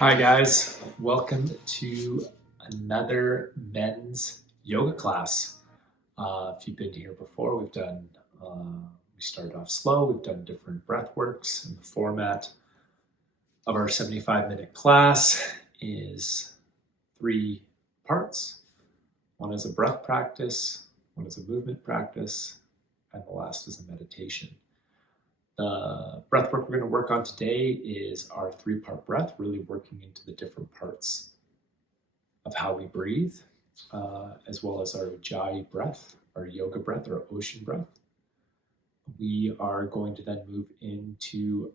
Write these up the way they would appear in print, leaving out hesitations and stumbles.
Hi guys, welcome to another men's yoga class. If you've been here before, we started off slow, we've done different breath works, and the format of our 75-minute class is 3 parts. One is a breath practice, one is a movement practice, and the last is a meditation. The breath work we're going to work on today is our 3-part breath, really working into the different parts of how we breathe, as well as our Ujjayi breath, our yoga breath, our ocean breath. We are going to then move into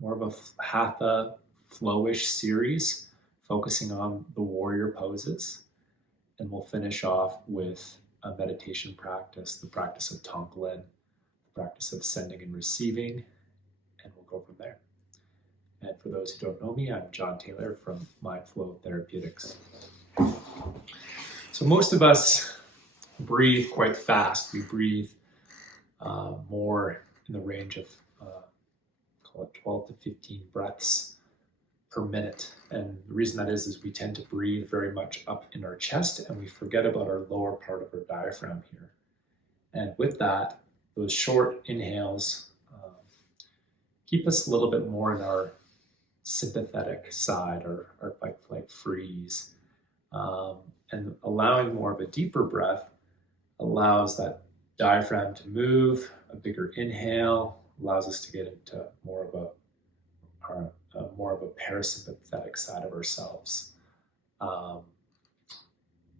more of a Hatha flowish series, focusing on the warrior poses. And we'll finish off with a meditation practice, the practice of Tongle, practice of sending and receiving, and we'll go from there. And for those who don't know me, I'm Jon Taylor from Flow Therapeutics. So most of us breathe quite fast. We breathe more in the range of call it 12 to 15 breaths per minute. And the reason that is we tend to breathe very much up in our chest, and we forget about our lower part of our diaphragm here. And with that, those short inhales keep us a little bit more in our sympathetic side, or our fight, flight, freeze. And allowing more of a deeper breath allows that diaphragm to move. A bigger inhale allows us to get into more of a parasympathetic side of ourselves.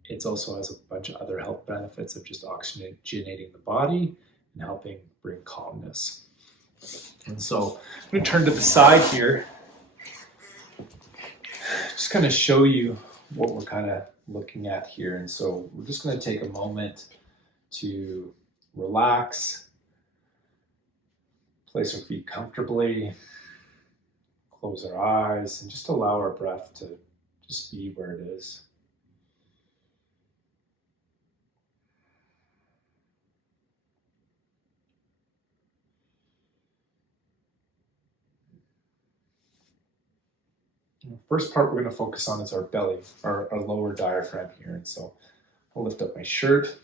It also has a bunch of other health benefits of just oxygenating the body and helping bring calmness. And so I'm going to turn to the side here, just kind of show you what we're kind of looking at here. And so we're just going to take a moment to relax, place our feet comfortably, close our eyes, and just allow our breath to just be where it is. The first part we're going to focus on is our belly, our lower diaphragm here. And so I'll lift up my shirt.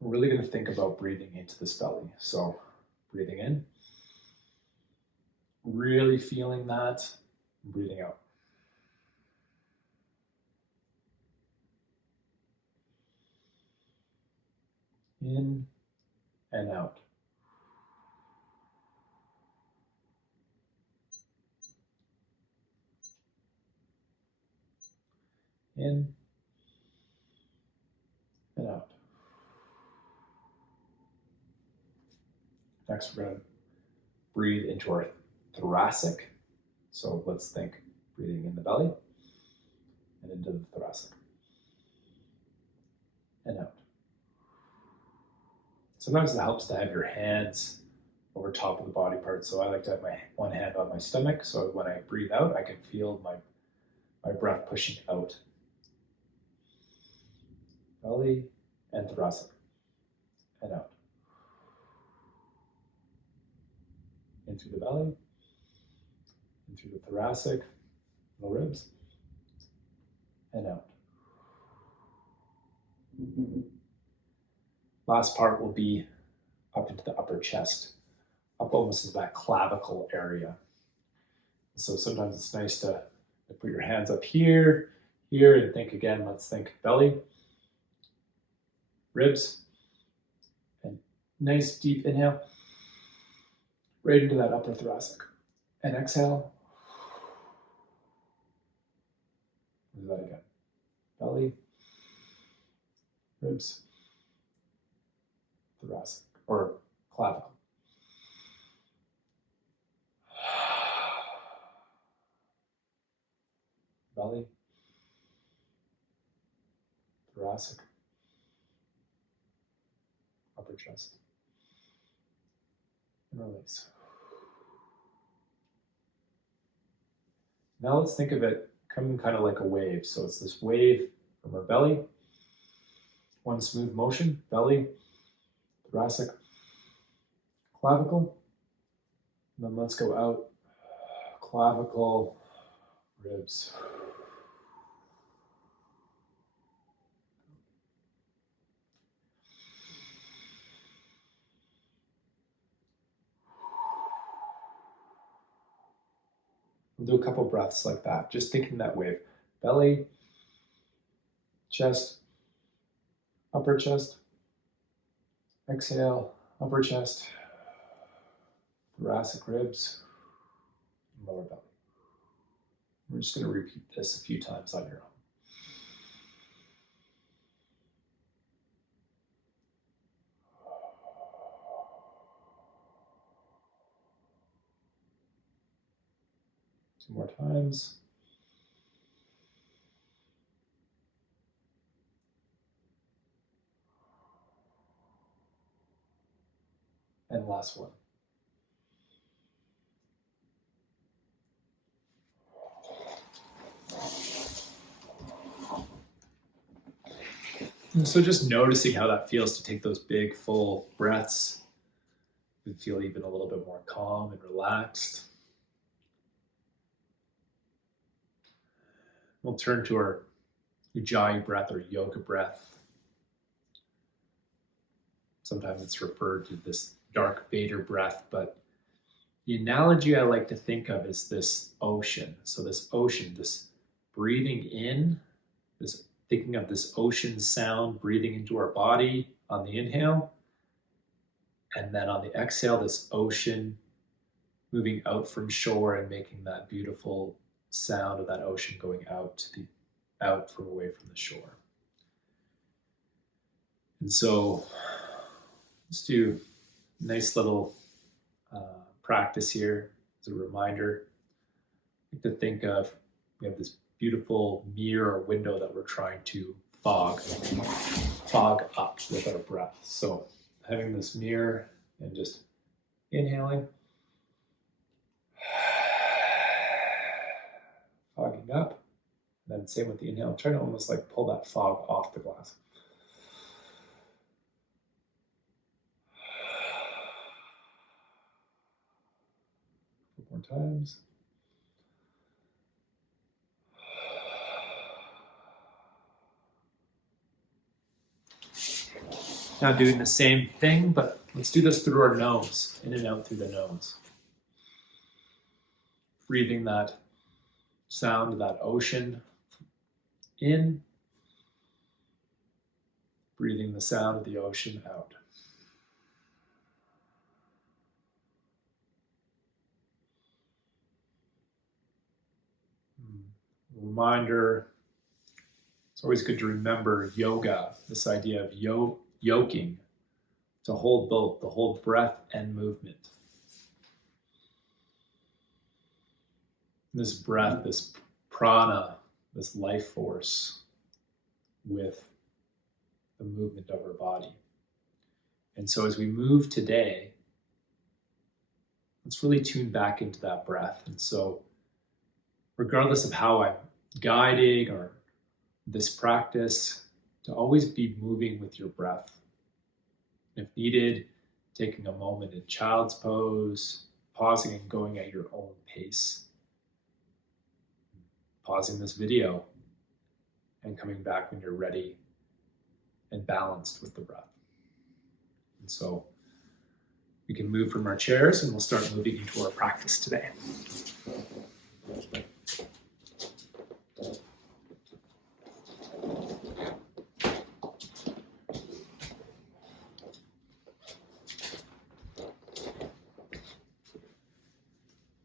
We're really going to think about breathing into this belly. So breathing in, really feeling that, and breathing out. In and out. In and out. Next, we're going to breathe into our thoracic. So let's think breathing in the belly and into the thoracic. And out. Sometimes it helps to have your hands over top of the body part. So I like to have my one hand on my stomach. So when I breathe out, I can feel my breath pushing out. Belly and thoracic. And out. In through the belly, in through the thoracic, the ribs, and out. Last part will be up into the upper chest, up almost into that clavicle area. So sometimes it's nice to put your hands up here, and think again. Let's think belly, ribs, and nice deep inhale right into that upper thoracic. And exhale. Do that again. Belly, ribs, thoracic, or clavicle. Belly, thoracic, upper chest. And release. Now let's think of it coming kind of like a wave. So it's this wave from our belly, one smooth motion, belly, thoracic, clavicle, and then let's go out, clavicle, ribs. We'll do a couple breaths like that, just thinking that wave. Belly, chest, upper chest. Exhale, upper chest, thoracic ribs, lower belly. We're just going to repeat this a few times on your own. Two more times. And last one. And so just noticing how that feels to take those big, full breaths. You feel even a little bit more calm and relaxed. We'll turn to our Ujjayi breath or yoga breath. Sometimes it's referred to this dark Vader breath, but the analogy I like to think of is this ocean. So this ocean, this breathing in, this thinking of this ocean sound breathing into our body on the inhale, and then on the exhale, this ocean moving out from shore and making that beautiful sound of that ocean going out from away from the shore. And so let's do a nice little practice here as a reminder. I like to think of, we have this beautiful mirror or window that we're trying to fog up with our breath. So having this mirror and just inhaling, fogging up, and then same with the inhale, trying to almost like pull that fog off the glass. More times. Now doing the same thing, but let's do this through our nose, in and out through the nose. Breathing that sound of that ocean in, breathing the sound of the ocean out. Reminder, it's always good to remember yoga, this idea of yoking, to hold both, to hold breath and movement. This breath, this prana, this life force with the movement of our body. And so as we move today, let's really tune back into that breath. And so regardless of how I'm guiding or this practice, to always be moving with your breath. If needed, taking a moment in child's pose, pausing and going at your own pace. Pausing this video and coming back when you're ready and balanced with the breath. And so we can move from our chairs and we'll start moving into our practice today.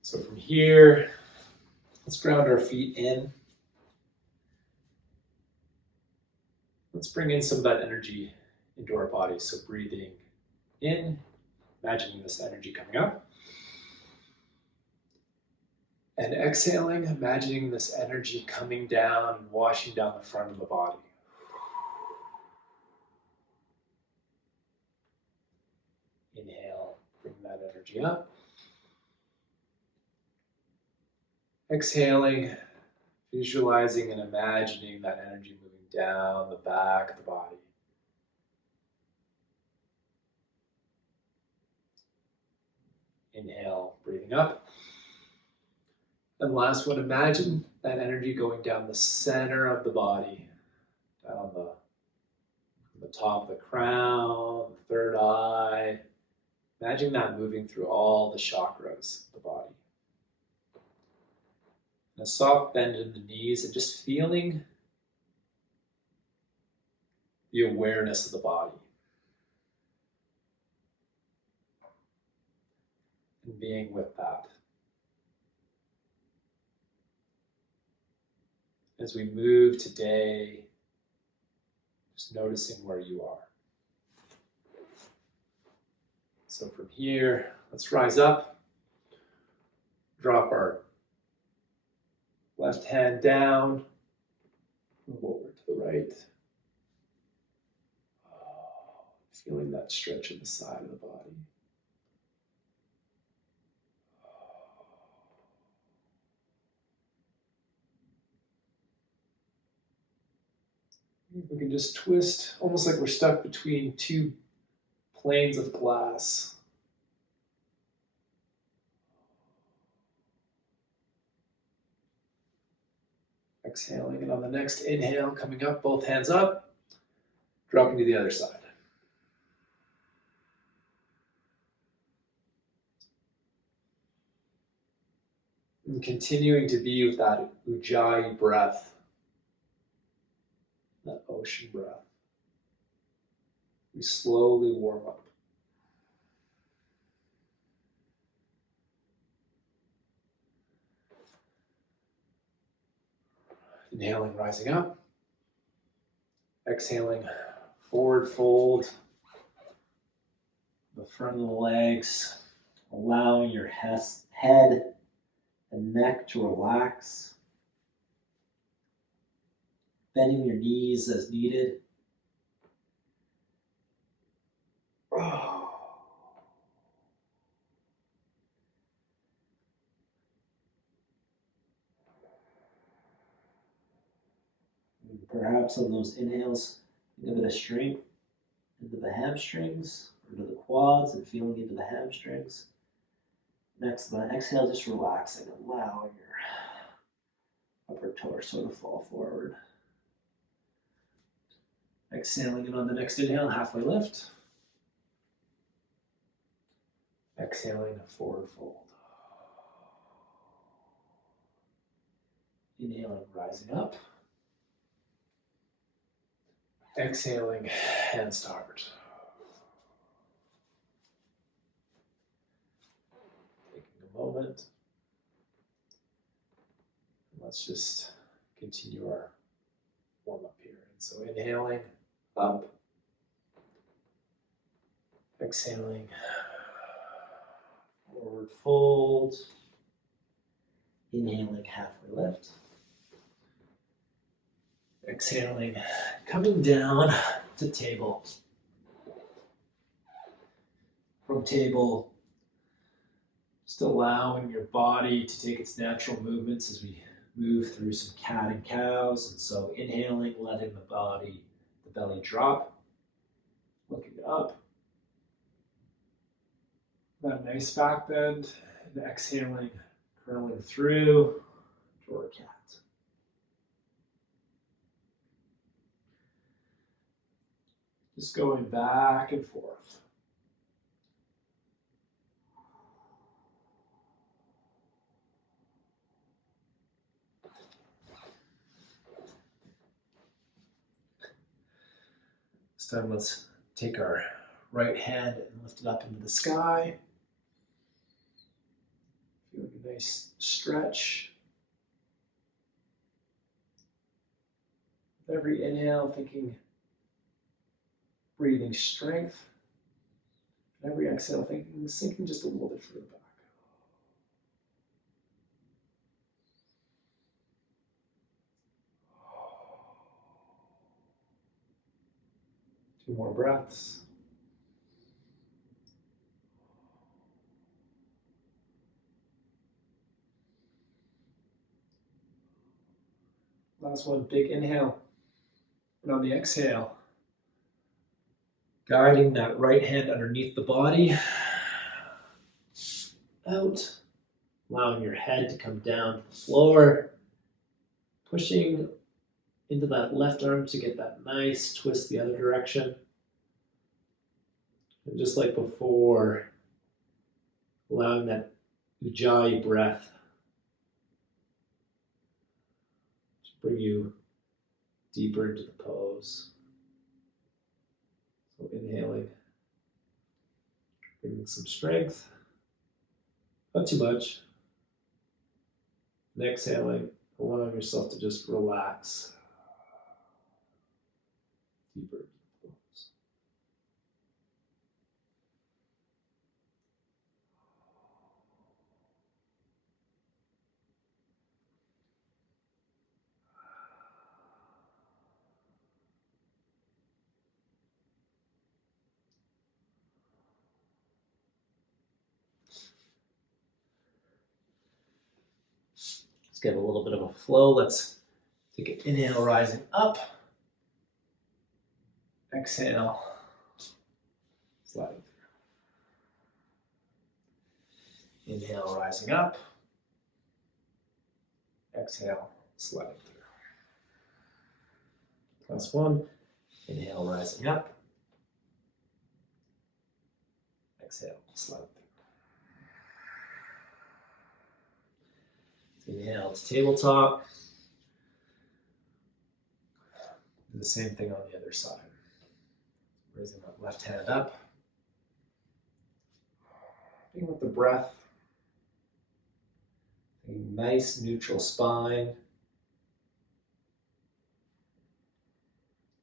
So from here, let's ground our feet in. Let's bring in some of that energy into our body. So breathing in, imagining this energy coming up. And exhaling, imagining this energy coming down and washing down the front of the body. Inhale, bring that energy up. Exhaling, visualizing and imagining that energy moving down the back of the body. Inhale, breathing up. And last one, imagine that energy going down the center of the body, down the top of the crown, the third eye. Imagine that moving through all the chakras of the body. And a soft bend in the knees and just feeling the awareness of the body. And being with that. As we move today, just noticing where you are. So from here, let's rise up, drop our left hand down, move over to the right. Feeling that stretch in the side of the body. We can just twist, almost like we're stuck between two planes of glass. Exhaling, and on the next inhale, coming up, both hands up, dropping to the other side. And continuing to be with that Ujjayi breath, that ocean breath. We slowly warm up. Inhaling, rising up. Exhaling, forward fold. The front of the legs, allowing your head and neck to relax. Bending your knees as needed. Perhaps on those inhales, think of it as strength into the hamstrings, into the quads, and feeling into the hamstrings. Next, the exhale, just relaxing, allowing your upper torso to fall forward. Exhaling, and on the next inhale, halfway lift. Exhaling, forward fold. Inhaling, rising up. Exhaling, hand start. Taking a moment. Let's just continue our warm up here. And so inhaling, up. Exhaling, forward fold. Inhaling, halfway lift. Exhaling, coming down to table. From table, just allowing your body to take its natural movements as we move through some cat and cows. And so inhaling, letting the belly drop, looking up. That nice back bend, and exhaling, curling through, drawer cat. Just going back and forth. This time let's take our right hand and lift it up into the sky. Feeling a nice stretch. With every inhale, breathing strength. And every exhale, sinking just a little bit further back. Two more breaths. Last one, big inhale. And on the exhale, guiding that right hand underneath the body, out, allowing your head to come down to the floor, pushing into that left arm to get that nice twist the other direction. And just like before, allowing that Ujjayi breath to bring you deeper into the pose. So inhaling, bringing some strength, not too much. And exhaling, allowing yourself to just relax deeper into the pose. Let's get a little bit of a flow. Let's take an inhale, rising up. Exhale, sliding through. Inhale, rising up. Exhale, sliding through. Last one. Inhale, rising up. Exhale, sliding through. Inhale to tabletop. Do the same thing on the other side. Raising that left hand up. Being with the breath. A nice neutral spine.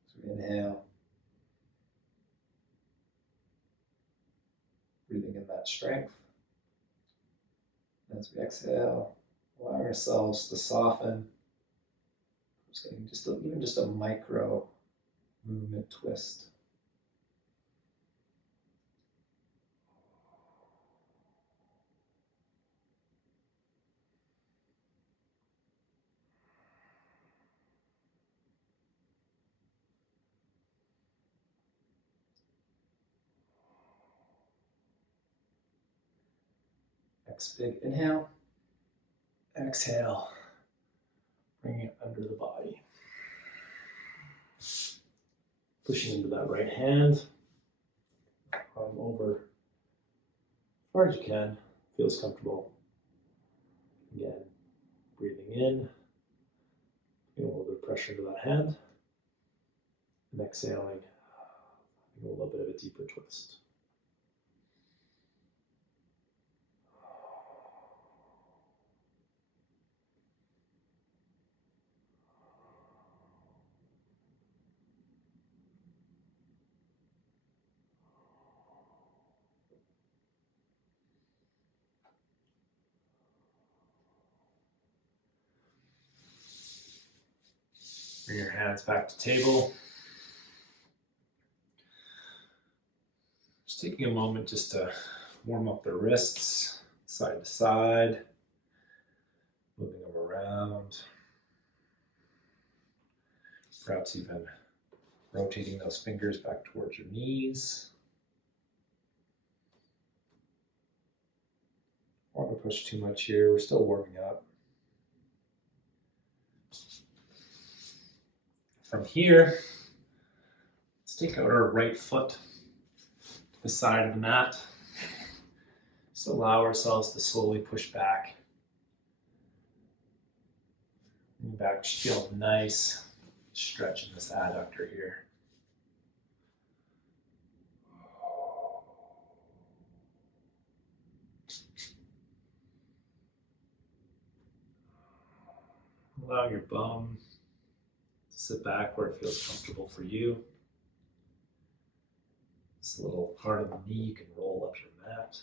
So we inhale. Breathing in that strength. As we exhale, allowing ourselves to soften. Just getting even just a micro movement twist. Next big inhale. Exhale. Bring it under the body. Pushing into that right hand. Arm over as far as you can. Feels comfortable. Again, breathing in. Putting a little bit of pressure into that hand. And exhaling. A little bit of a deeper twist. Bring your hands back to table. Just taking a moment just to warm up the wrists, side to side, moving them around. Perhaps even rotating those fingers back towards your knees. Don't want to push too much here, we're still warming up. From here, let's take out our right foot to the side of the mat. Just allow ourselves to slowly push back. Lean back, just feel nice stretch in this adductor here. Allow your bum to sit back where it feels comfortable for you. This little part of the knee, you can roll up your mat.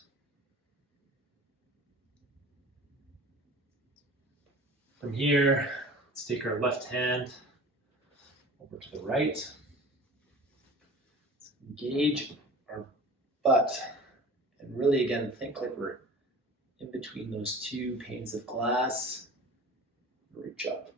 From here, let's take our left hand over to the right. Let's engage our butt and really, again, think like we're in between those two panes of glass. Reach up.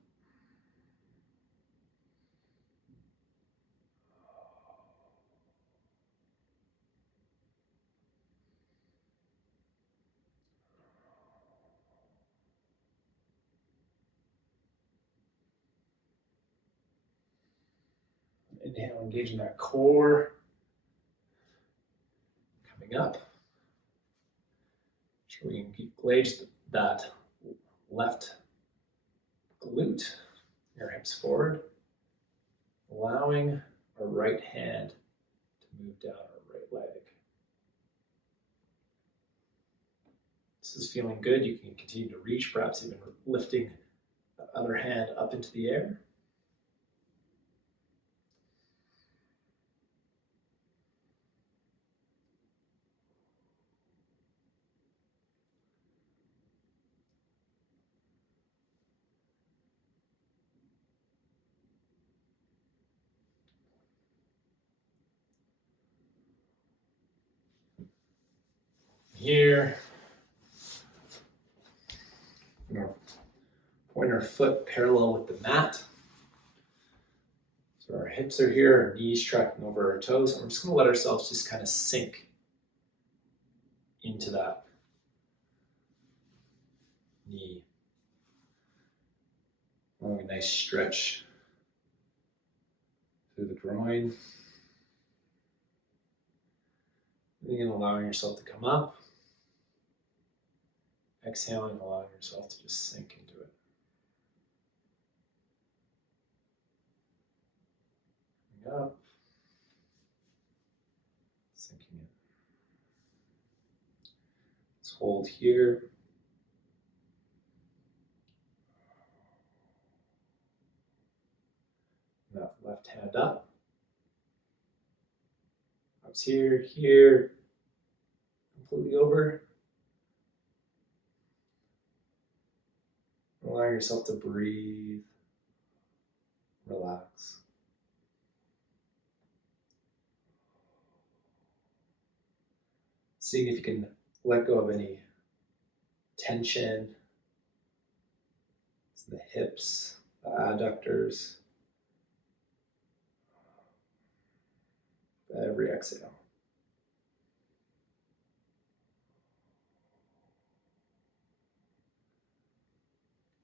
Inhale, engaging that core. Coming up. Sure we can engage that left glute, your hips forward, allowing our right hand to move down our right leg. This is feeling good. You can continue to reach, perhaps even lifting the other hand up into the air. Here, point our foot parallel with the mat. So our hips are here, our knees tracking over our toes, and we're just going to let ourselves just kind of sink into that knee. Allowing a nice stretch through the groin. And allowing yourself to come up. Exhaling, allowing yourself to just sink into it. Coming up. Sinking in. Let's hold here. That left hand up. Up's here, here. Completely over. Allowing yourself to breathe, relax. Seeing if you can let go of any tension. It's the hips, the adductors. Every exhale.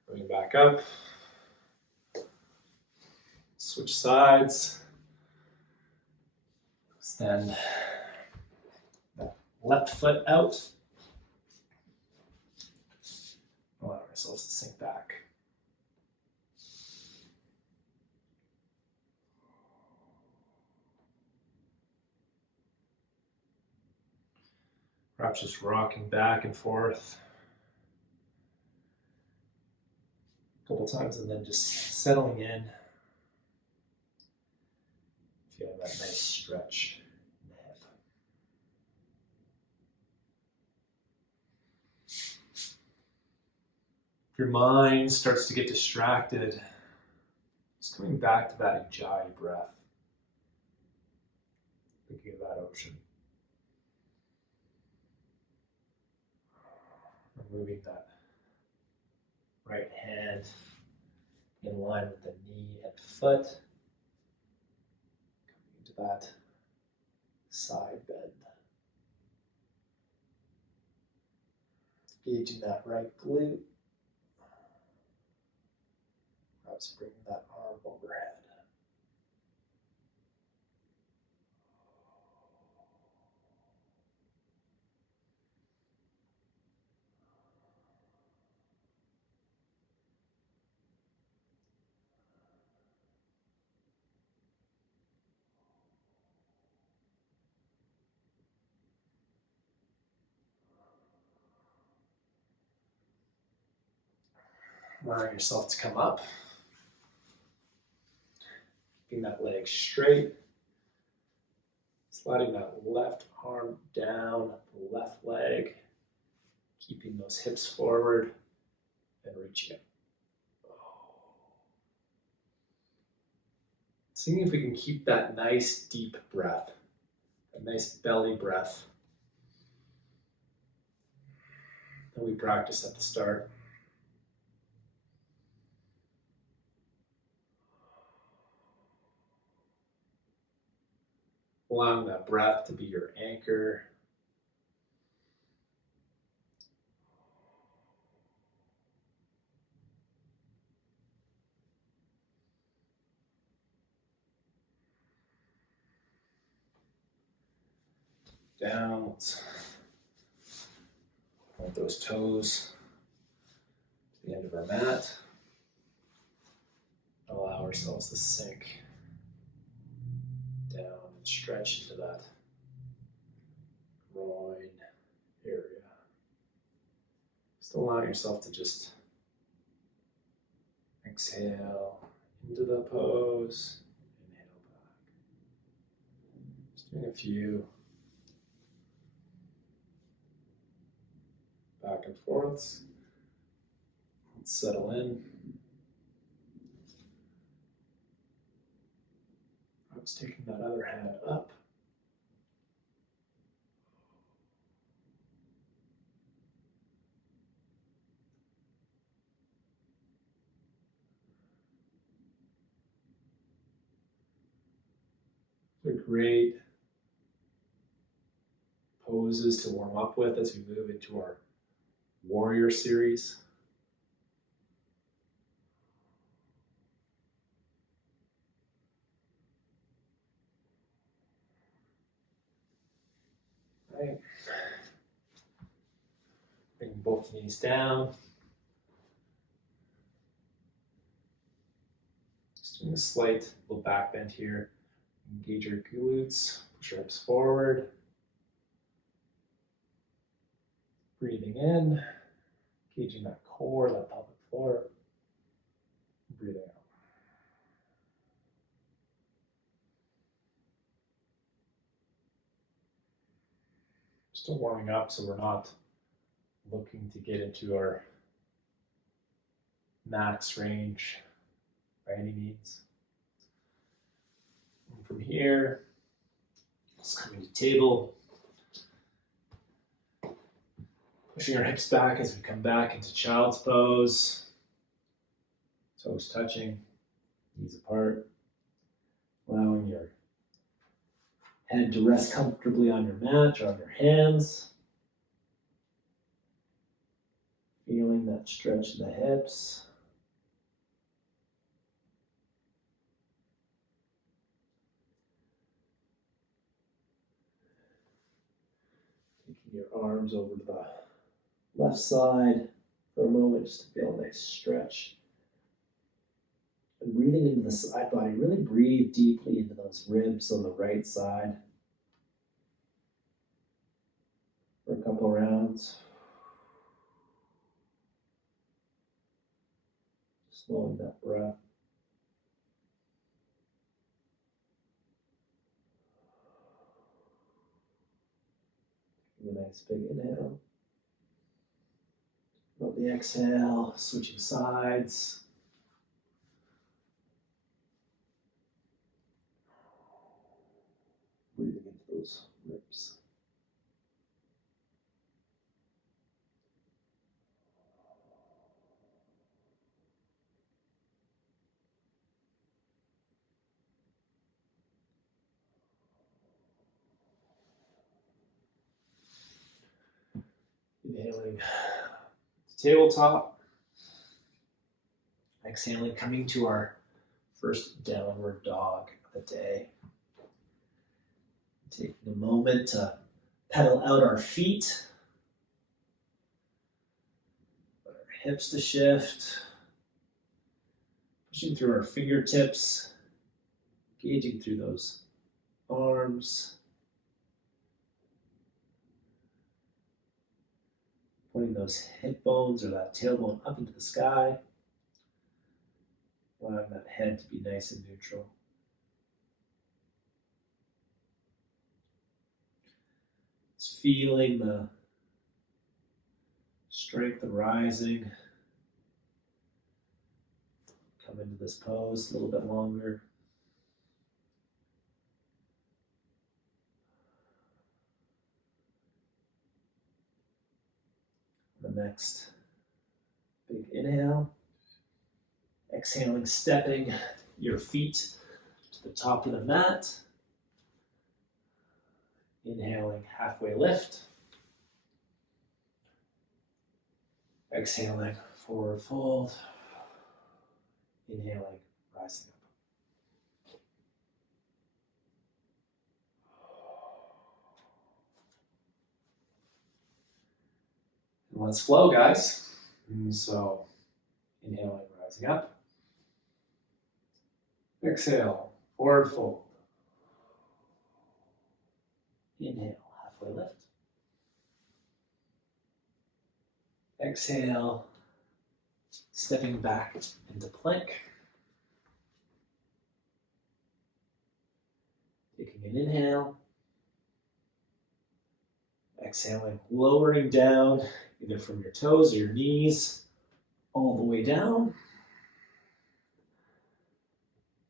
Going back up. Switch sides. Extend that left foot out. Allow ourselves to sink back. Perhaps just rocking back and forth a couple times and then just settling in. Feeling that nice stretch in the hip. If your mind starts to get distracted, just coming back to that Ujjayi breath. Thinking of that ocean. Moving that right hand in line with the knee and foot. Coming into that side bend. Engaging that right glute. Perhaps bringing that arm overhead. Allowing yourself to come up. Keeping that leg straight. Sliding that left arm down the left leg. Keeping those hips forward and reaching up. Seeing if we can keep that nice deep breath, a nice belly breath that we practiced at the start. Allowing that breath to be your anchor. down. Let's point those toes to the end of our mat. Allow ourselves to sink down and stretch into that groin area. Just allow yourself to just exhale into the pose, inhale back. Just doing a few back and forths. Let's settle in. Perhaps taking that other hand up. They're great poses to warm up with as we move into our warrior series. Right. Bring both knees down. Just doing a slight little back bend here. Engage your glutes, push your hips forward. Breathing in, engaging that core, that pelvic floor. Breathing out. Still warming up, so we're not looking to get into our max range by any means. And from here, just coming to table, pushing our hips back as we come back into child's pose, toes touching, knees apart, allowing your head to rest comfortably on your mat or on your hands. Feeling that stretch in the hips. Taking your arms over to the left side for a moment just to feel a nice stretch. And breathing into the side body, really breathe deeply into those ribs on the right side for a couple rounds. Slowing that breath. Taking a nice big inhale. Let the exhale, switching sides. Breathing into those ribs. Inhaling to tabletop. Exhaling, coming to our first downward dog of the day. Taking a moment to pedal out our feet. Our hips to shift. Pushing through our fingertips. Engaging through those arms. Pointing those hip bones or that tailbone up into the sky. Allowing that head to be nice and neutral. Just feeling the strength arising. Come into this pose a little bit longer. The next big inhale. Exhaling, stepping your feet to the top of the mat. Inhaling, halfway lift. Exhaling, forward fold. Inhaling, rising up. Let's flow, guys. So, inhaling, rising up. Exhale, forward fold. Inhale, halfway lift. Exhale, stepping back into plank. Taking an inhale. Exhaling, lowering down, either from your toes or your knees, all the way down.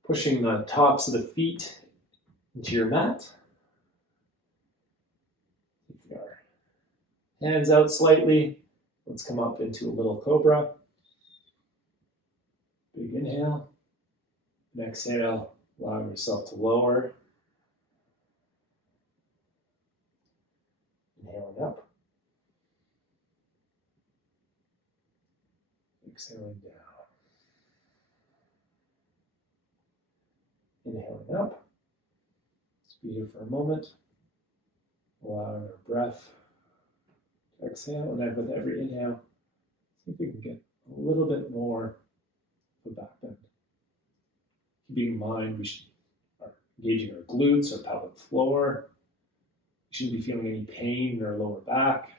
Pushing the tops of the feet into your mat. Keep our hands out slightly. Let's come up into a little cobra. Big inhale. And exhale, allowing yourself to lower. Inhaling up. Exhaling down. Inhaling up. Let's be here for a moment. Allowing our breath to exhale. And then with every inhale, see if we can get a little bit more of a back bend. Keeping in mind we are engaging our glutes, our pelvic floor. We shouldn't be feeling any pain in our lower back.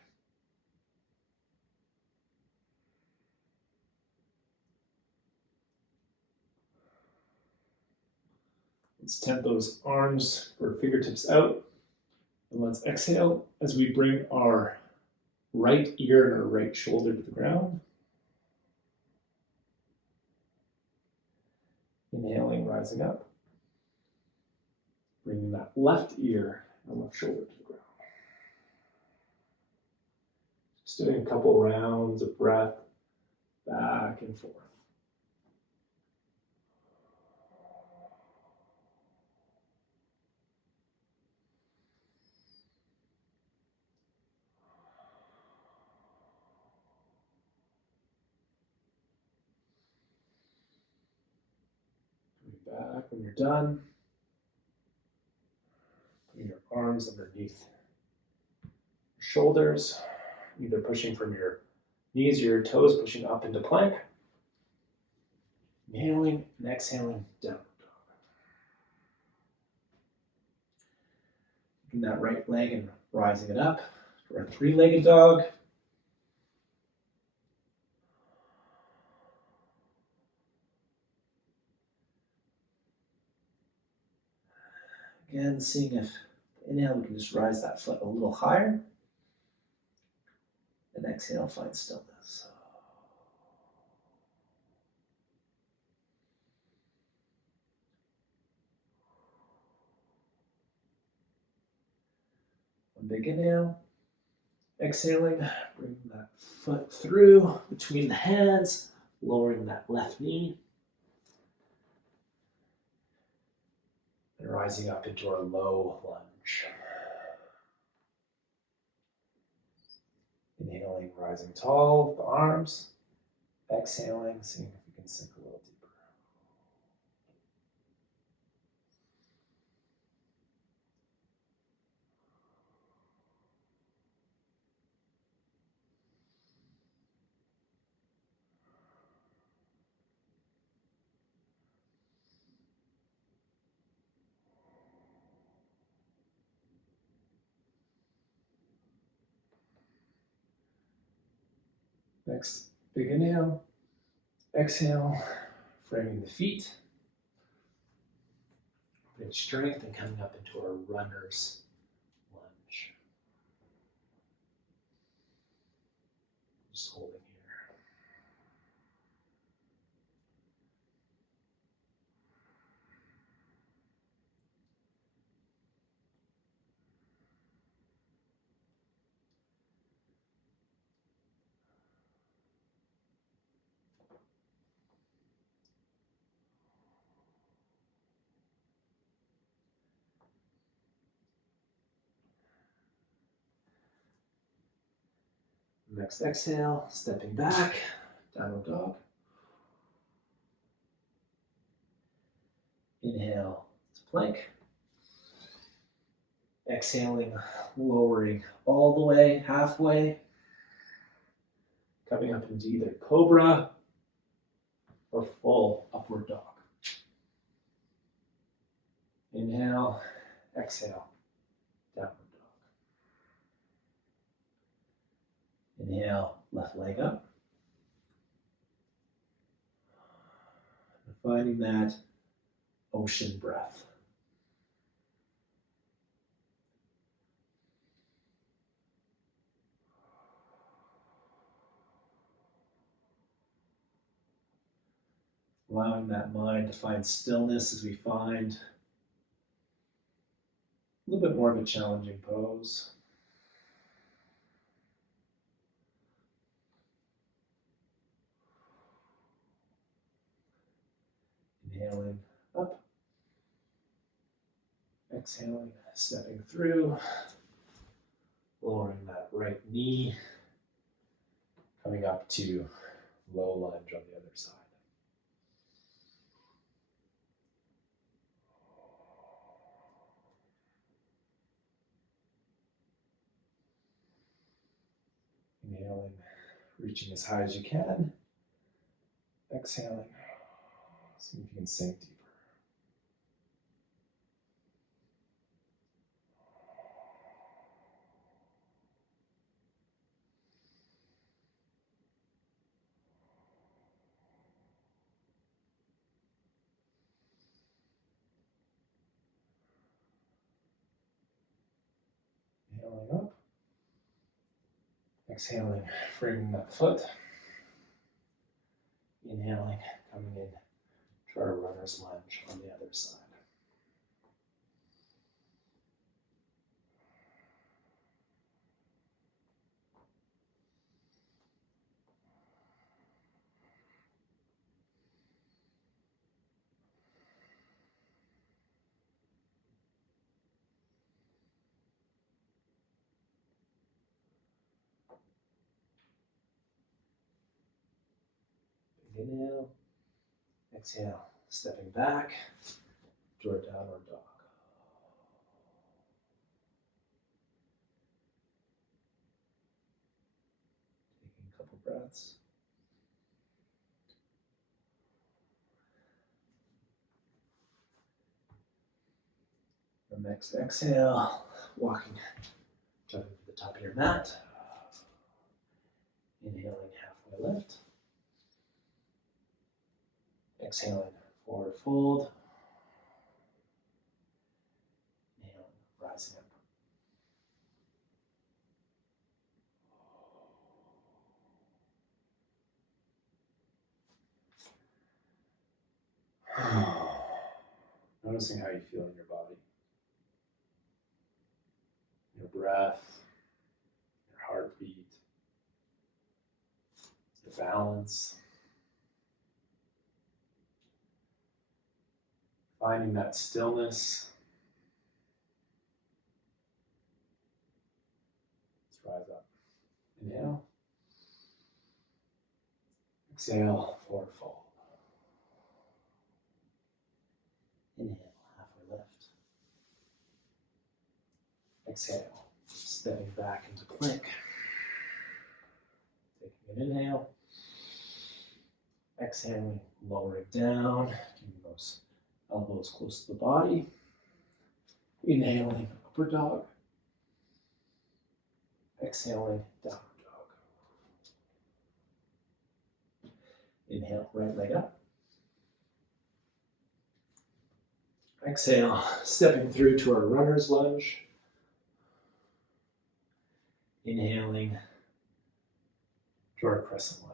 Let's tempt those arms or fingertips out. And let's exhale as we bring our right ear and our right shoulder to the ground. Inhaling, rising up. Bringing that left ear and left shoulder to the ground. Just doing a couple rounds of breath back and forth. Back when you're done. Putting your arms underneath your shoulders, either pushing from your knees or your toes, pushing up into plank. Inhaling and exhaling down. Taking that right leg and rising it up for a three-legged dog. Again, seeing if inhale, we can just rise that foot a little higher. And exhale, find stillness. One big inhale. Exhaling, bring that foot through between the hands, lowering that left knee. And rising up into our low lunge. Inhaling, rising tall with the arms. Exhaling, seeing if we can sink a little deeper. Next, big inhale. Exhale, framing the feet. Bring strength and coming up into our runner's lunge. Just holding here. Next exhale, stepping back, downward dog. Inhale to plank. Exhaling, lowering all the way, halfway. Coming up into either cobra or full upward dog. Inhale, exhale, downward dog. Inhale, left leg up. And finding that ocean breath. Allowing that mind to find stillness as we find a little bit more of a challenging pose. Inhaling up, exhaling, stepping through, lowering that right knee, coming up to low lunge on the other side. Inhaling, reaching as high as you can. Exhaling, see if you can sink deeper. Inhaling up. Exhaling, freeing that foot. Inhaling, coming in to our runner's lunge on the other side. Inhale, exhale, stepping back to our downward dog. Taking a couple breaths. The next exhale, walking, jumping to the top of your mat. Inhaling, halfway lift. Exhaling, forward fold. Inhaling, rising up. Noticing how you feel in your body. Your breath, your heartbeat, your balance. Finding that stillness. Let's rise up. Inhale. Exhale, forward fold. Inhale, halfway lift. Exhale, stepping back into plank. Taking an inhale. Exhaling, lowering down, keeping those elbows close to the body. Inhaling, upward dog. Exhaling, downward dog. Inhale, right leg up. Exhale, stepping through to our runner's lunge. Inhaling to our crescent lunge.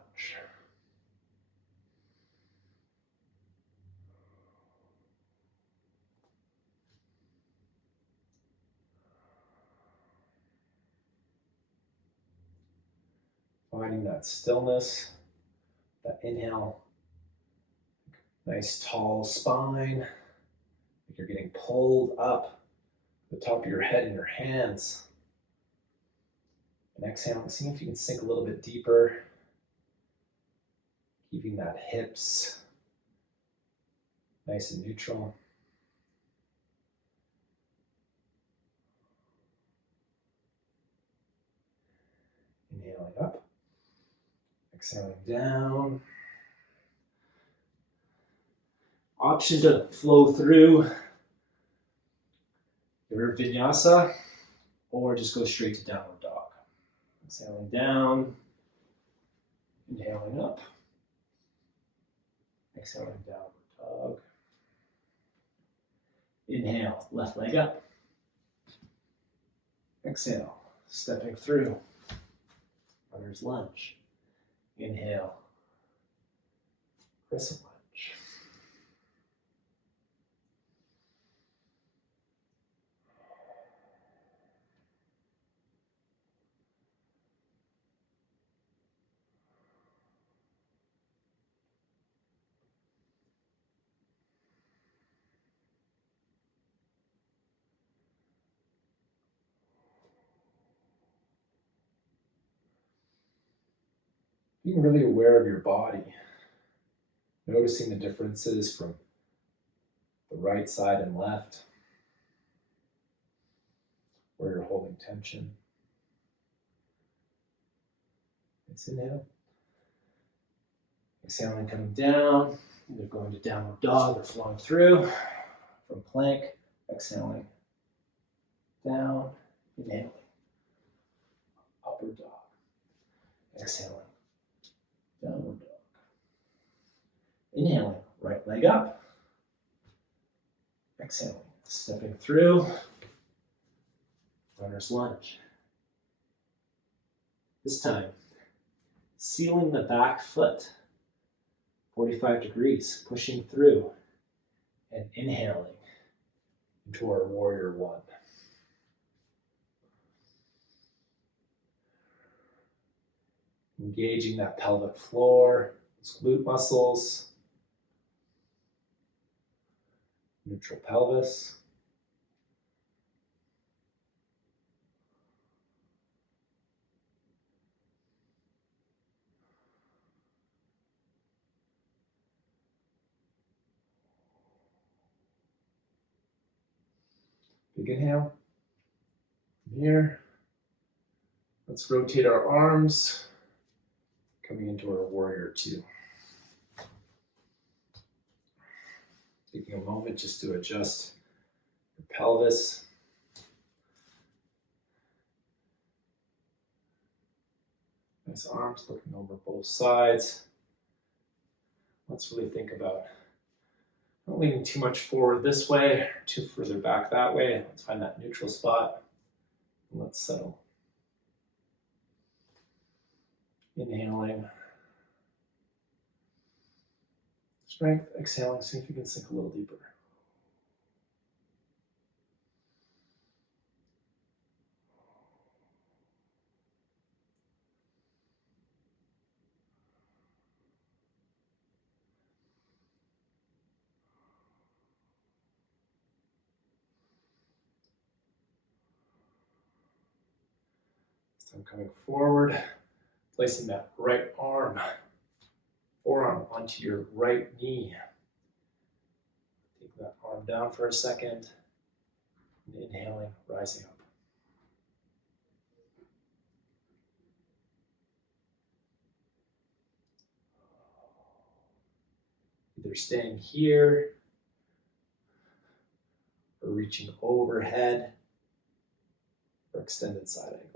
Finding that stillness, that inhale, nice tall spine, like you're getting pulled up the top of your head and your hands. And exhaling, seeing if you can sink a little bit deeper, keeping that hips nice and neutral. Inhaling up, Exhaling down. Option to flow through your vinyasa or just go straight to downward dog. Exhaling down, inhaling up. Exhaling downward dog. Inhale, left leg up. Exhale, stepping through. Runner's lunge. Inhale, crescent lunge. Being really aware of your body, noticing the differences from the right side and left, where you're holding tension. Nice inhale. Exhaling, coming down, either going to downward dog or flowing through. From plank, exhaling down, inhaling, upward dog, exhaling, downward dog. Inhaling, right leg up, exhaling, stepping through, runner's lunge. This time, sealing the back foot, 45 degrees, pushing through, and inhaling into our warrior one. Engaging that pelvic floor, those glute muscles, neutral pelvis. Big inhale. From here, let's rotate our arms, coming into our warrior two. Taking a moment just to adjust your pelvis. Nice arms looking over both sides. Let's really think about not leaning too much forward this way or too further back that way. Let's find that neutral spot and let's settle. Inhaling. Strength, exhaling, see if you can sink a little deeper. So I'm coming forward, placing that right arm, forearm onto your right knee. Take that arm down for a second, and inhaling, rising up. Either staying here or reaching overhead for extended side angle.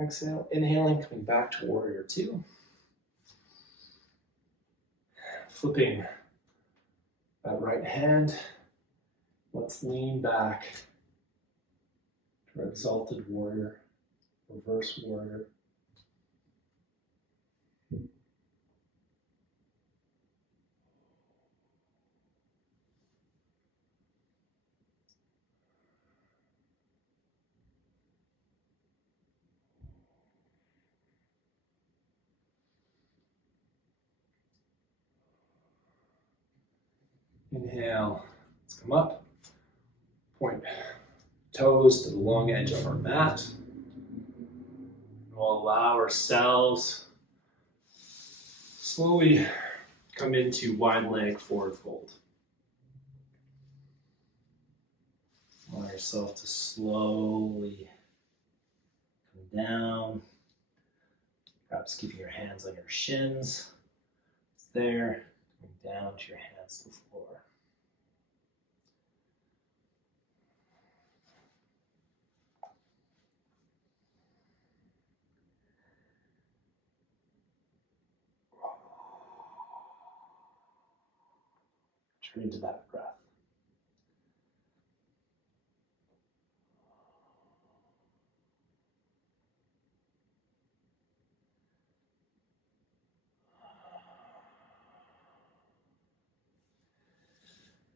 Exhale, inhaling, coming back to warrior two. Flipping that right hand. Let's lean back to our exalted warrior, reverse warrior. Inhale, let's come up. Point toes to the long edge of our mat. We'll allow ourselves slowly come into wide leg forward fold. Allow yourself to slowly come down, perhaps keeping your hands on your shins. It's there, coming down to your hands to the floor. Turn into that breath.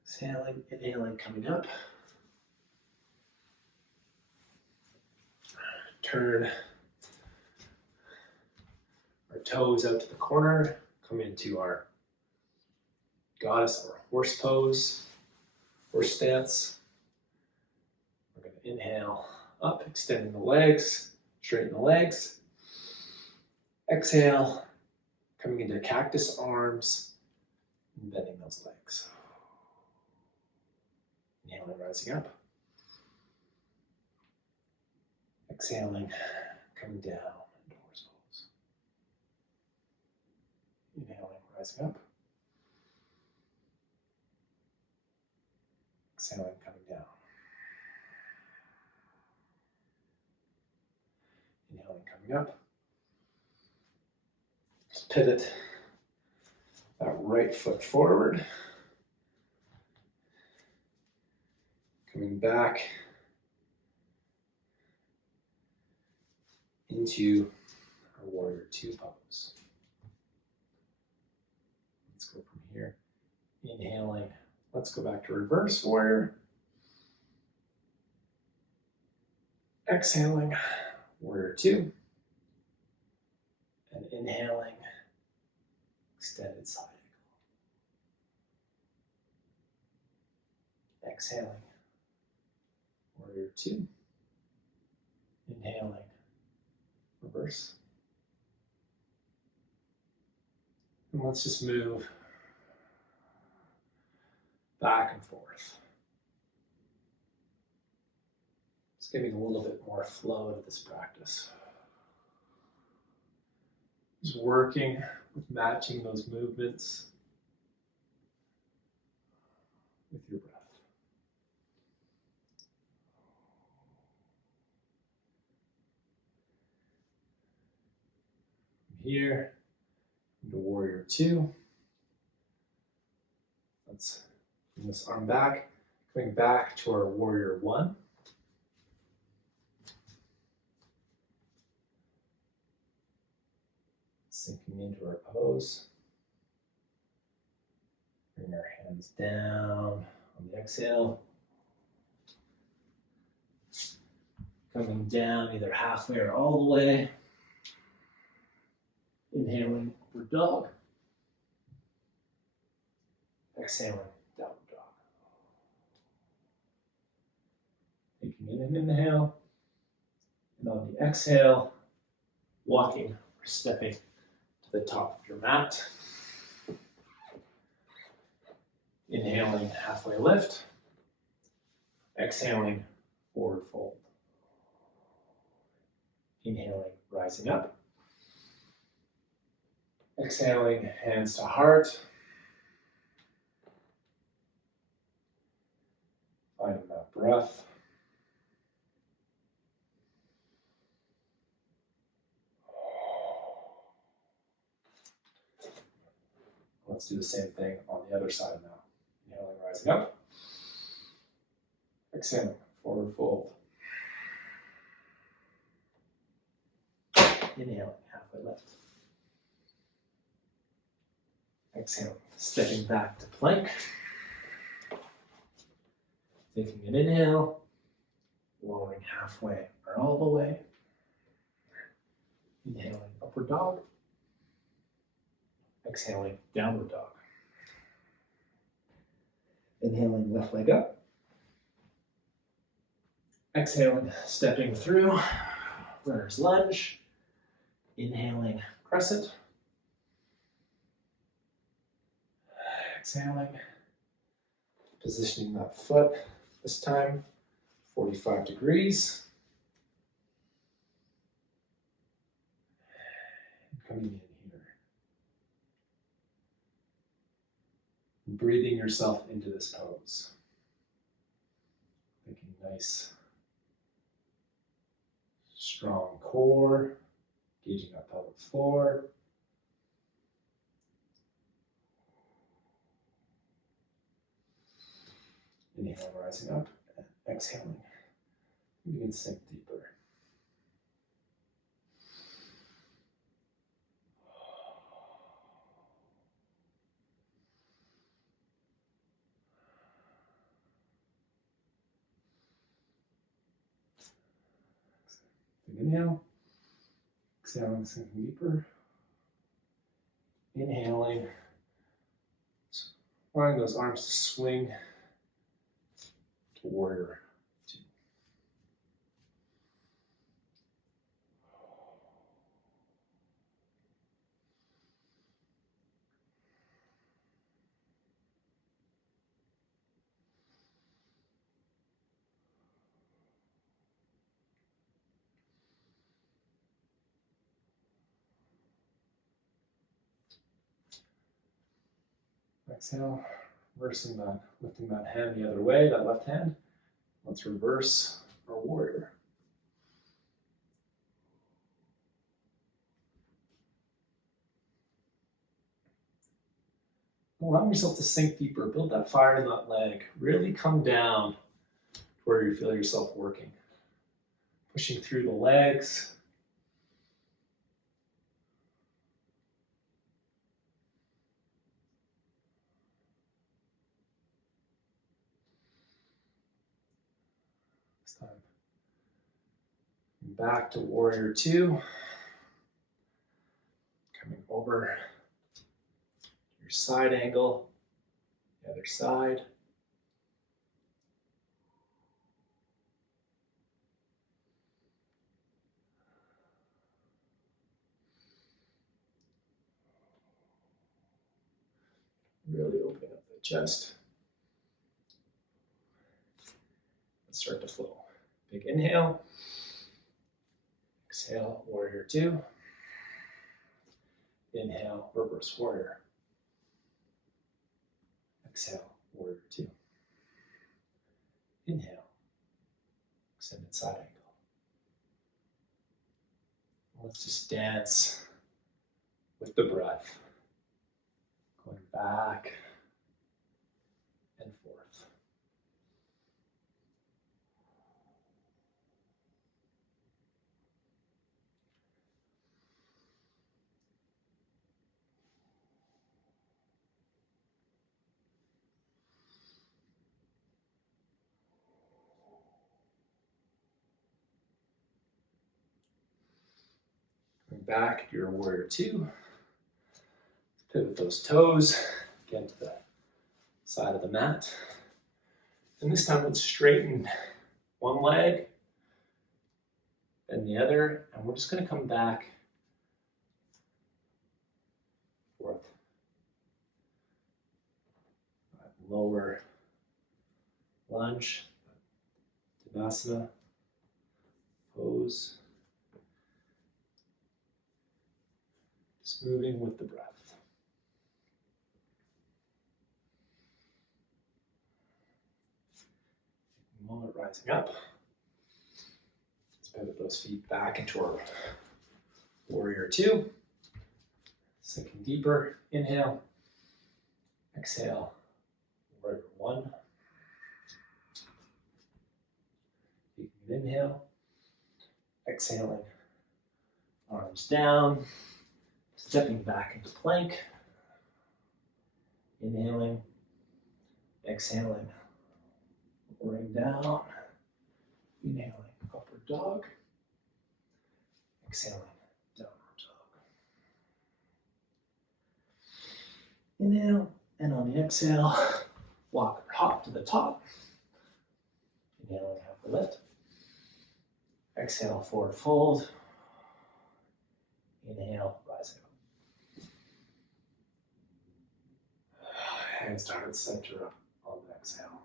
Exhaling, inhaling, coming up. Turn our toes out to the corner, come into our goddess or horse pose, horse stance. We're going to inhale up, extending the legs, straighten the legs. Exhale, coming into cactus arms, and bending those legs. Inhaling, rising up. Exhaling, coming down into horse pose. Inhaling, rising up. Exhaling, coming down. Inhaling, coming up. Just pivot that right foot forward. Coming back into our warrior two pose. Let's go from here. Inhaling. Let's go back to reverse warrior. Exhaling, warrior two. And inhaling, extended side angle. Exhaling, warrior two. Inhaling, reverse. And let's just move back and forth. Just giving a little bit more flow to this practice. Just working with matching those movements with your breath. From here, into warrior two. Let's bring this arm back, coming back to our warrior one. Sinking into our pose. Bring our hands down on the exhale. Coming down either halfway or all the way. Inhaling, upward dog. Exhaling, downward dog. Taking in an inhale. And on the exhale, walking or stepping to the top of your mat. Inhaling, halfway lift. Exhaling, forward fold. Inhaling, rising up. Exhaling, hands to heart. Finding that breath. Let's do the same thing on the other side now. Inhaling, rising up. Exhaling, forward fold. Inhaling, halfway lift. Exhaling, stepping back to plank. Taking an inhale, lowering halfway or all the way. Inhaling, upward dog. Exhaling, downward dog. Inhaling, left leg up. Exhaling, stepping through, runner's lunge. Inhaling, crescent. Exhaling, positioning that foot, this time 45 degrees. Coming in here. And breathing yourself into this pose. Thinking nice, strong core, engaging that pelvic floor. Inhaling, rising up, and exhaling. You can sink deeper. Big inhale, exhaling, sinking deeper. Inhaling, allowing those arms to swing to warrior two. Exhale, reversing that, lifting that hand the other way, that left hand. Let's reverse our warrior. Allow yourself to sink deeper, build that fire in that leg. Really come down to where you feel yourself working. Pushing through the legs. This time, back to warrior two. Coming over your side angle, the other side. Really opening up the chest. Let's start to flow. Big inhale. Exhale, warrior two. Inhale, reverse warrior. Exhale, warrior two. Inhale, extended side angle. Let's just dance with the breath. Going back and forth. Going back to your warrior two. Pivot those toes, again to the side of the mat. And this time let's straighten one leg, then the other, and we're just gonna come back, forth. Lower lunge, Tadasana, pose. Just moving with the breath. Moment rising up. Let's pivot those feet back into our warrior two. Sinking deeper. Inhale. Exhale. Warrior one. Taking an inhale. Exhaling. Arms down. Stepping back into plank. Inhaling. Exhaling. Lowering down. Inhaling. Upward dog. Exhaling. Downward dog. Inhale. And on the exhale, walk or hop to the top. Inhaling, half the lift. Exhale, forward fold. Inhale, rise up. Hands to heart center on the exhale.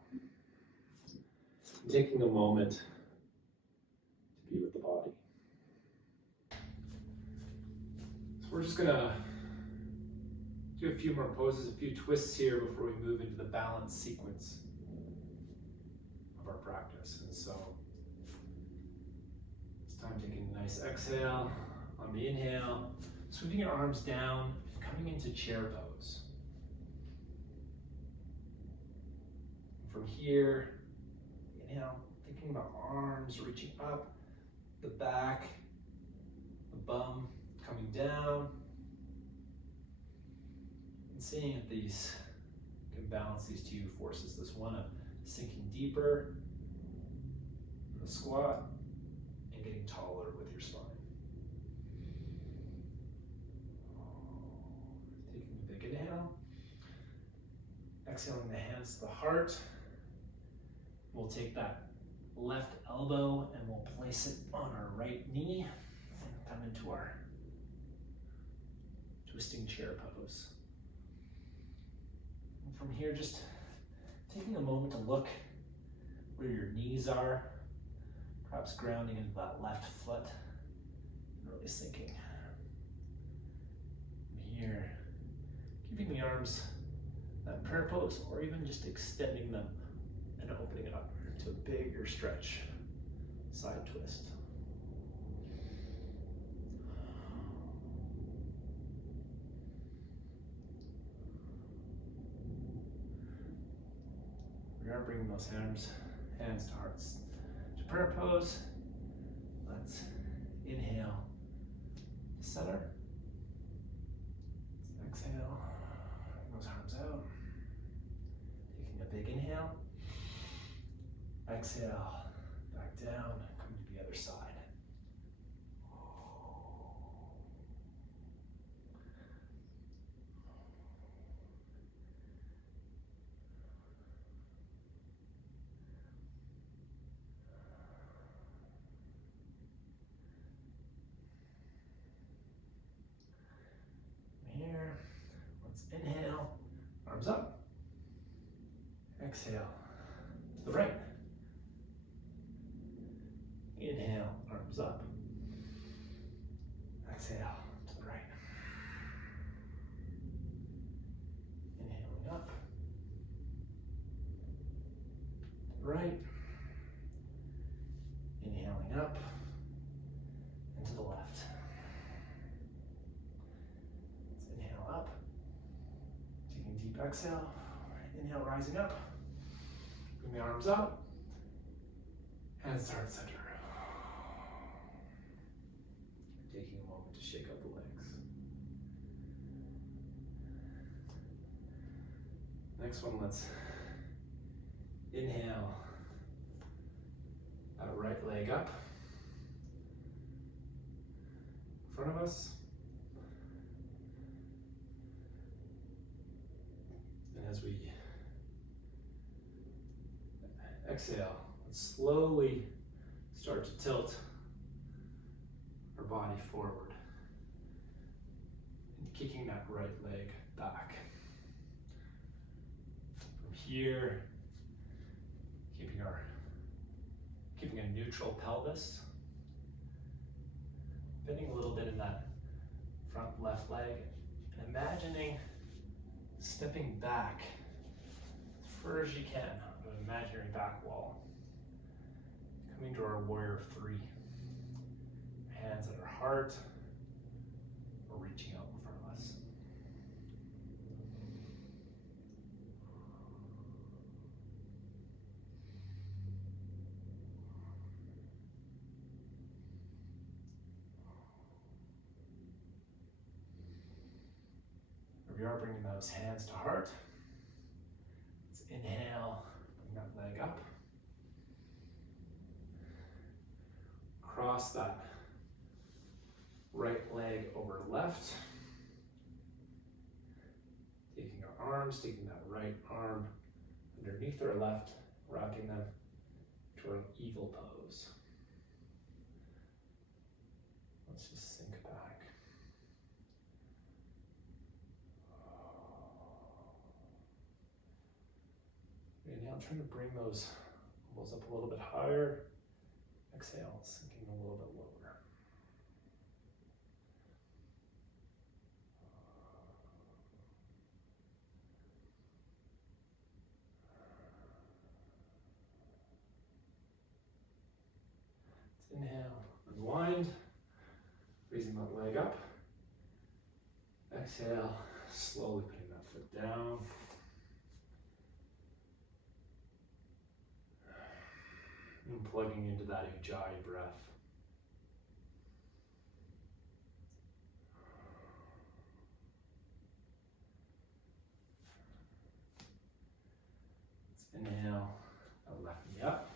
Taking a moment to be with the body. So we're just gonna do a few more poses, a few twists here before we move into the balance sequence of our practice. And so it's time taking a nice exhale. On the inhale, sweeping your arms down, coming into chair pose. From here, inhale, thinking about arms reaching up, the back, the bum coming down, and seeing if these can balance these two forces. This one of sinking deeper in the squat and getting taller with your spine. Taking a big inhale, exhaling the hands to the heart. We'll take that left elbow and we'll place it on our right knee and come into our twisting chair pose. And from here, just taking a moment to look where your knees are, perhaps grounding into that left foot and really sinking. From here, keeping the arms in prayer pose or even just extending them and opening it up to a bigger stretch, side twist. We are bringing those hands to hearts to prayer pose. Let's inhale, center. Let's exhale, bring those arms out. Taking a big inhale. Exhale, back down, come to the other side. Here, let's inhale, arms up. Exhale, to the right. Inhale, arms up. Exhale, to the right. Inhaling up. To the right. Inhaling up. And to the left. Let's inhale up. Taking a deep exhale. Inhale, rising up. Bring the arms up. Hands to heart center. Taking a moment to shake out the legs. Next one, let's inhale that right leg up in front of us. And as we exhale, let's slowly start to tilt our body forward and kicking that right leg back. From here, keeping a neutral pelvis, bending a little bit in that front left leg, and imagining stepping back as far as you can onto an imaginary back wall. Coming to our warrior three. Hands at our heart, or reaching out in front of us. We are bringing those hands to heart. Let's inhale, bring that leg up. Cross that right leg over left. Taking our arms, taking that right arm underneath our left, rocking them to an eagle pose. let's just sink back. Inhale, trying to bring those elbows up a little bit higher. Exhale, sinking a little bit lower. Let's inhale, unwind, raising that leg up. Exhale, slowly putting that foot down. And plugging into that Ujjayi breath. Let's inhale, that left knee up.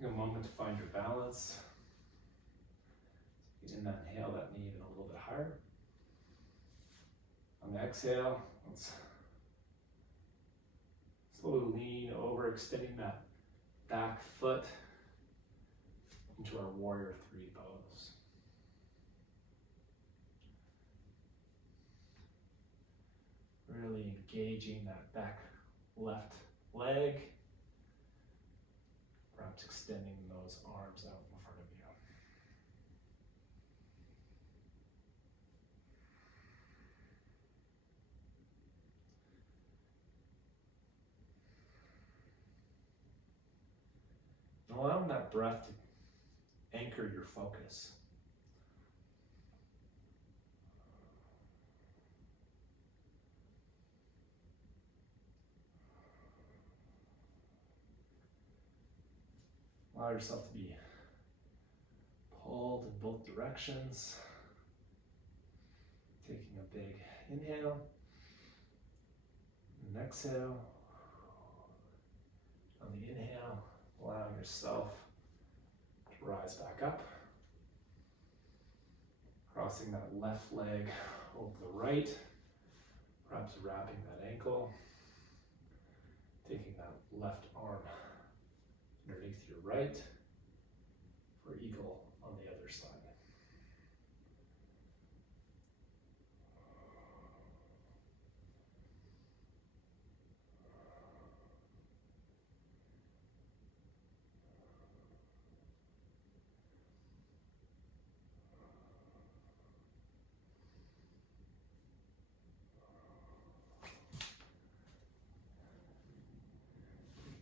Take a moment to find your balance. In that inhale, that knee even a little bit higher. On the exhale, let's slowly lean over, extending that back foot into our warrior three pose. Really engaging that back left leg, perhaps extending those arms out in front of you. And allowing that breath to anchor your focus. Allow yourself to be pulled in both directions. Taking a big inhale and exhale. On the inhale, allowing yourself to rise back up. Crossing that left leg over the right, perhaps wrapping that ankle. Taking that left arm underneath your right for eagle on the other side.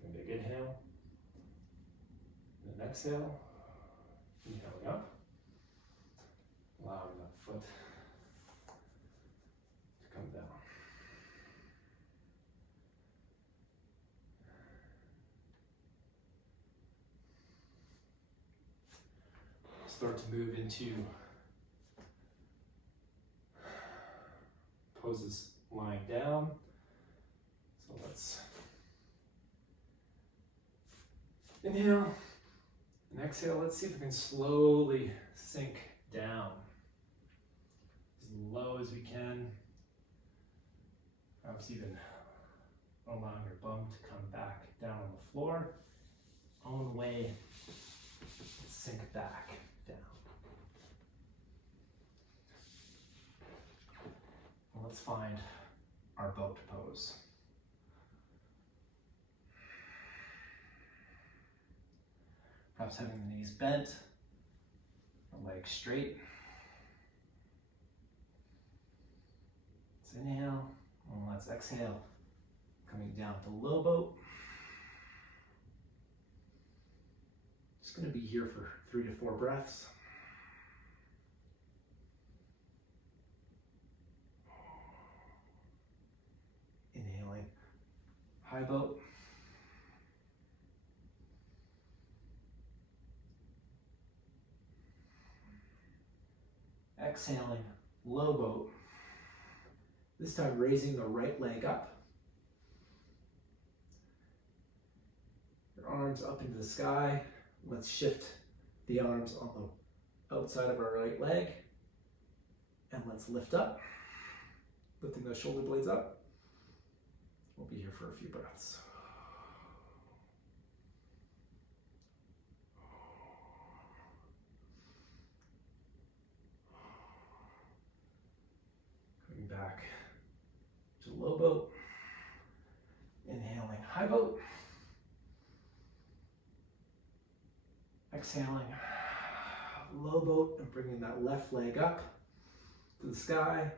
Taking a big inhale. And exhale, inhaling up, allowing that foot to come down. Start to move into poses lying down. So let's inhale. And exhale, let's see if we can slowly sink down. As low as we can. Perhaps even allowing your bum to come back down on the floor. On the way, sink back down. And let's find our boat pose. Perhaps having the knees bent, the legs straight. Let's inhale, and let's exhale. Coming down to low boat. Just going to be here for 3 to 4 breaths. Inhaling, high boat. Exhaling, low boat. This time raising the right leg up. Your arms up into the sky. Let's shift the arms on the outside of our right leg. And let's lift up. Lifting those shoulder blades up. We'll be here for a few breaths. low boat. Inhaling, high boat. Exhaling, low boat, and bringing that left leg up to the sky.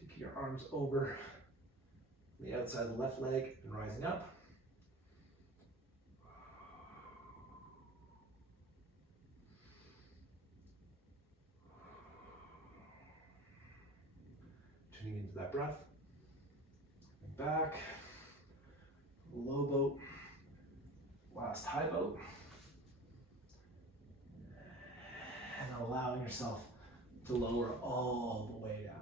Taking your arms over the outside of the left leg and rising up. Tuning into that breath. Coming back. Low boat. Last high boat. And allowing yourself to lower all the way down.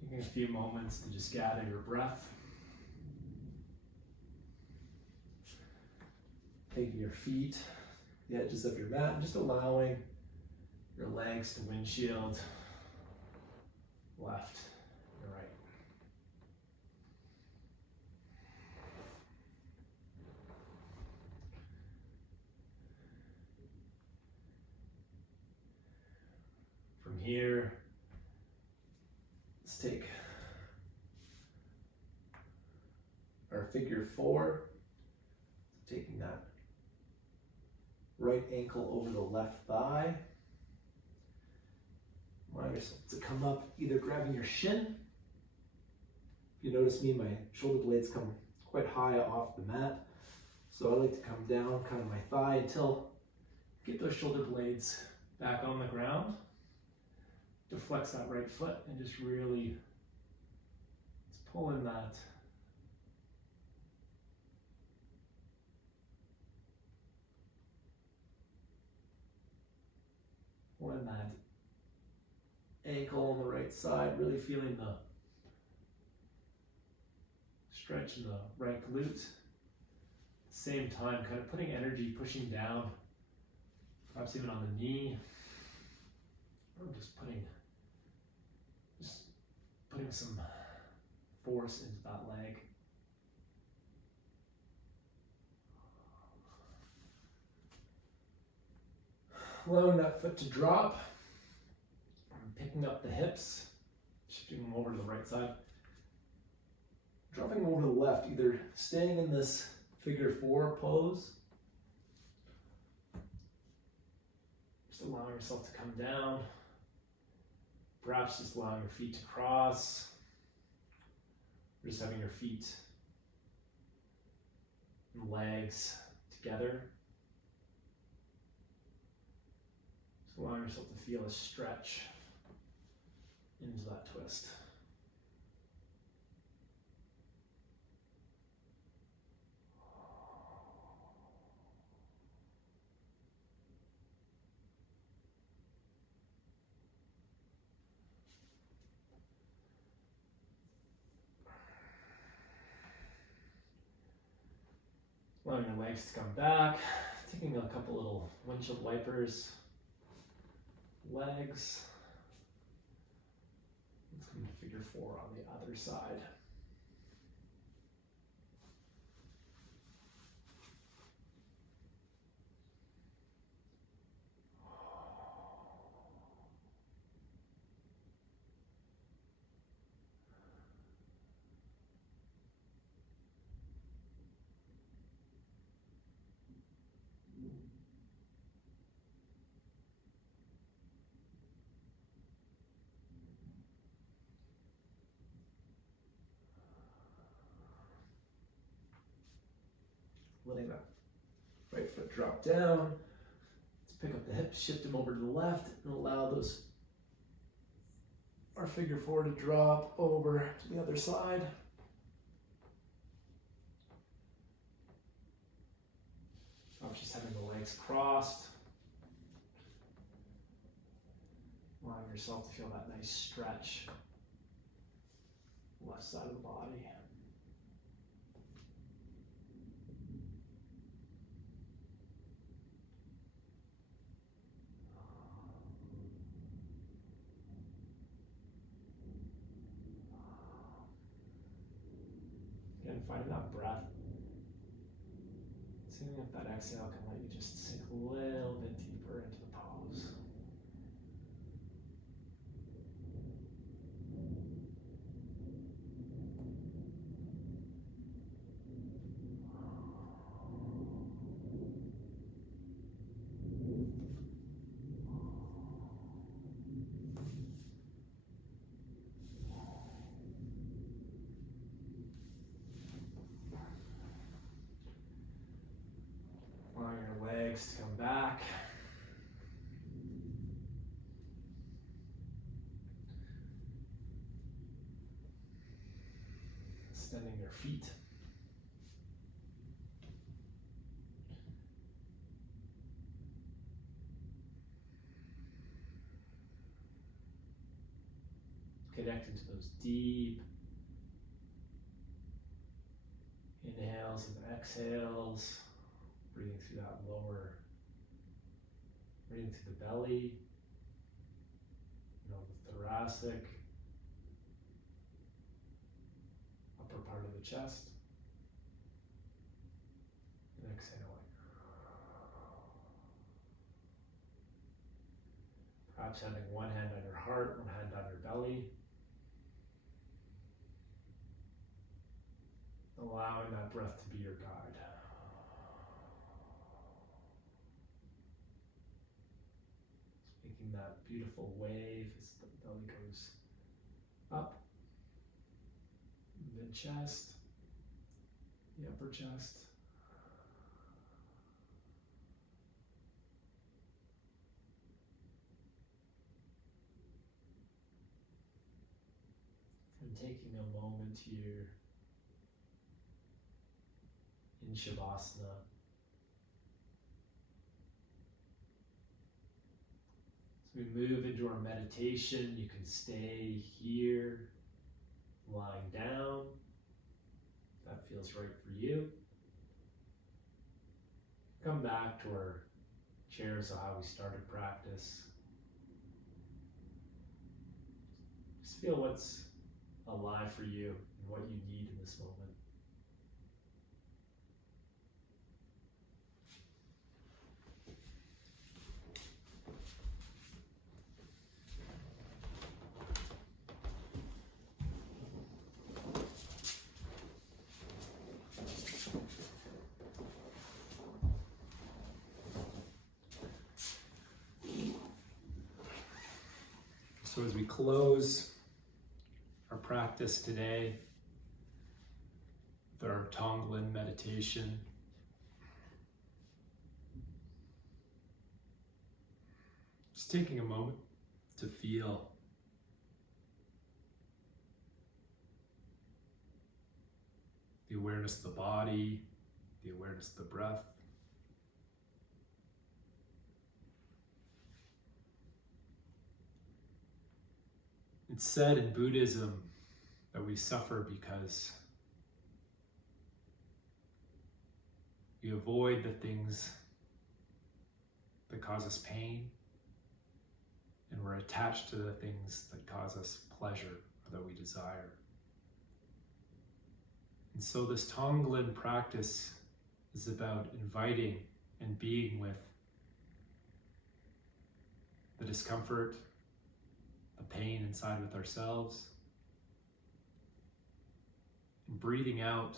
Taking a few moments to just gather your breath. Taking your feet, the edges of your mat, and just allowing your legs to windshield left and right. From here, let's take our figure 4, taking that right ankle over the left thigh. Allow yourself to come up, either grabbing your shin. If you notice me, my shoulder blades come quite high off the mat. So I like to come down kind of my thigh until get those shoulder blades back on the ground. To flex that right foot and just really pull in that ankle on the right side, really feeling the stretch in the right glute. At the same time, kind of putting energy, pushing down, perhaps even on the knee, or just putting some force into that leg. Allowing that foot to drop, picking up the hips, shifting them over to the right side, dropping them over to the left, either staying in this figure 4 pose, just allowing yourself to come down, perhaps just allowing your feet to cross, or just having your feet and legs together. Just allowing yourself to feel a stretch into that twist. Allowing your legs to come back, taking a couple little windshield wipers, legs. Let's come to figure 4 on the other side. Letting that right foot drop down. Let's pick up the hips, shift them over to the left, and allow our figure 4 to drop over to the other side. I'm just having the legs crossed. Allowing yourself to feel that nice stretch. Left side of the body. Again, finding that breath. Seeing if that exhale can let you just sink a little bit deeper into the pose. Extending your feet. Connecting to those deep inhales and exhales. Breathing through that lower, breathing through the belly, the thoracic, upper part of the chest. And exhaling. Perhaps having one hand on your heart, one hand on your belly. Allowing that breath to be your guide. Just making that beautiful wave as the belly goes up. Mid-chest, the upper chest. And taking a moment here in Shavasana. As we move into our meditation, you can stay here, lying down. If that feels right for you. Come back to our chairs of how we started practice. Just feel what's alive for you and what you need in this moment. So as we close our practice today with our Tongle Meditation, just taking a moment to feel the awareness of the body, the awareness of the breath. It's said in Buddhism that we suffer because we avoid the things that cause us pain, and we're attached to the things that cause us pleasure or that we desire. And so this Tonglen practice is about inviting and being with the discomfort, the pain inside with ourselves, and breathing out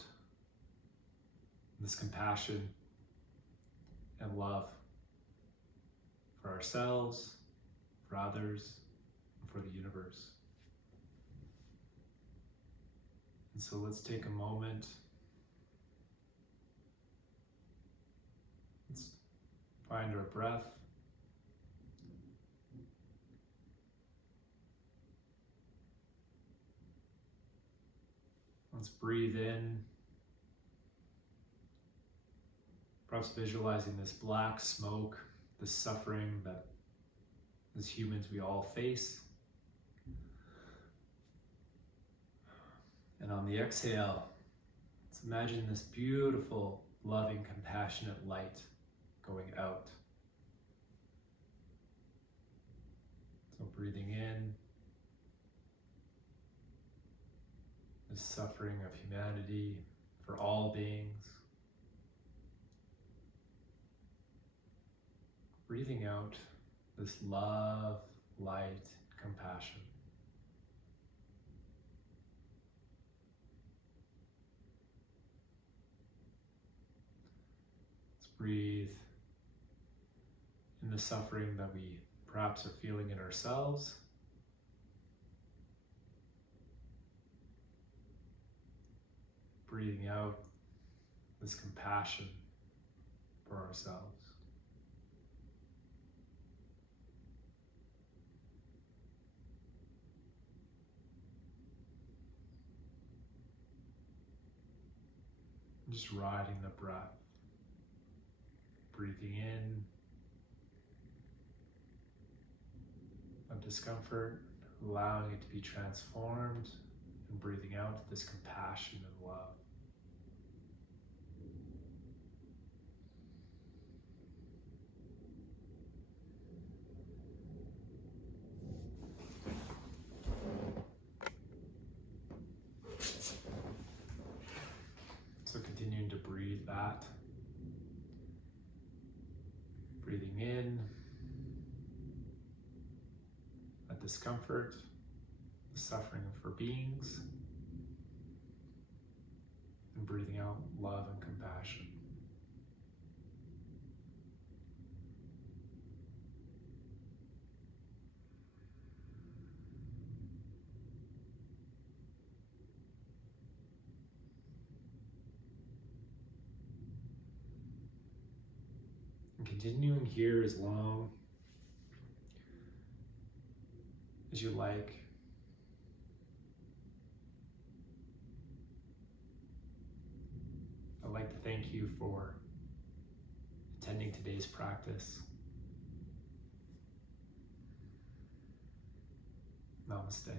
this compassion and love for ourselves, for others, and for the universe. And so let's take a moment. Let's find our breath. Let's breathe in, perhaps visualizing this black smoke, this suffering that as humans we all face. And on the exhale, let's imagine this beautiful, loving, compassionate light going out. So breathing in, the suffering of humanity for all beings. Breathing out this love, light, compassion. Let's breathe in the suffering that we perhaps are feeling in ourselves. Breathing out this compassion for ourselves. Just riding the breath. Breathing in of discomfort, allowing it to be transformed, and breathing out this compassion and love. So continuing to breathe that. Breathing in a discomfort, the suffering for beings, and breathing out love and compassion. And continuing here as long as you like. I'd like to thank you for attending today's practice. Namaste.